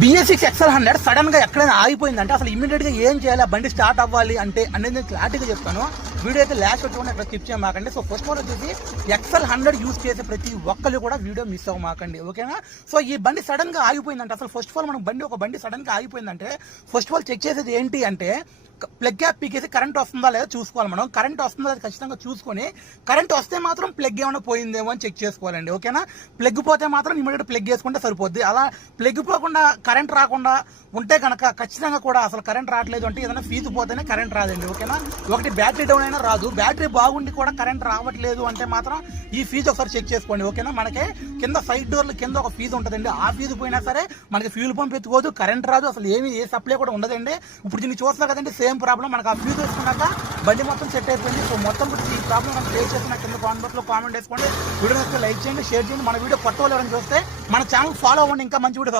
BS6 XL100 sudden గా ఎక్కడైనా ఆగిపోయిందంటే అసలు ఇమీడియట్ గా ఏం చేయాలి, బండి స్టార్ట్ అవ్వాలి అంటే అనేది నేను క్లారిటీగా చెప్తాను. వీడియో అయితే లాస్ట్ వచ్చి అక్కడ స్కిప్ చేయమాకండి. సో ఫస్ట్ ఆఫ్ ఆల్ వచ్చేసి XL100 యూజ్ చేసే ప్రతి ఒక్కరు కూడా వీడియో మిస్ అవ్వమాకండి, ఓకేనా. సో ఈ బండి సడన్ గా ఆగిపోయిందంటే అసలు ఫస్ట్ ఆఫ్ ఆల్ మనం ఒక బండి సడన్ గా ఆగిపోయిందంటే ఫస్ట్ ఆఫ్ ఆల్ చెక్ చేసేది ఏంటి అంటే ప్లగ్ గ్యాప్ పీకేసి కరెంట్ వస్తుందా లేదా చూసుకోవాలి. మనం కరెంట్ వస్తుందా లేదా ఖచ్చితంగా చూసుకొని కరెంట్ వస్తే మాత్రం ప్లగ్ ఏమైనా పోయిందేమో అని చెక్ చేసుకోవాలండి, ఓకేనా. ప్లగ్ పోతే మాత్రం ఇమీడియట్ ప్లగ్ వేసుకుంటే సరిపోద్ది. అలా ప్లగ్ పోకుండా కరెంట్ రాకుండా ఉంటే కనుక ఖచ్చితంగా కూడా అసలు కరెంట్ రావట్లేదు అంటే ఏదైనా ఫీజు పోతేనే కరెంట్ రాదండి, ఓకేనా. ఒకటి బ్యాటరీ డౌన్ అయినా రాదు, బ్యాటరీ బాగుండి కూడా కరెంట్ రావట్లేదు అంటే మాత్రం ఈ ఫీజు ఒకసారి చెక్ చేసుకోండి, ఓకేనా. మనకి కింద సైడ్ డోర్ల కింద ఒక ఫీజు ఉంటుందండి, ఆ ఫీజు పోయినా సరే మనకి ఫ్యూల్ పంప్ ఎత్తుకోదు, కరెంట్ రాదు, అసలు ఏ సప్లై కూడా ఉండదండి. ఇప్పుడు దీన్ని చూస్తున్నా కదండి సేమ్ ప్రాబ్లం. మనకు ఆ ఫ్యూజ్ వేసుకున్నాక బండి మొత్తం సెట్ అయిపోయింది. సో మొత్తం ఈ ప్రాబ్లం మనం ఫేస్ చేసిన కింద కామెంట్ లో కామెంట్ వేసుకోండి. వీడియో లైక్ చేయండి, షేర్ చేయండి. మన వీడియో కొత్త వాళ్ళు ఎవరైనా చూస్తే మన ఛానల్ ఫాలో అవ్వండి, ఇంకా మంచి వీడియో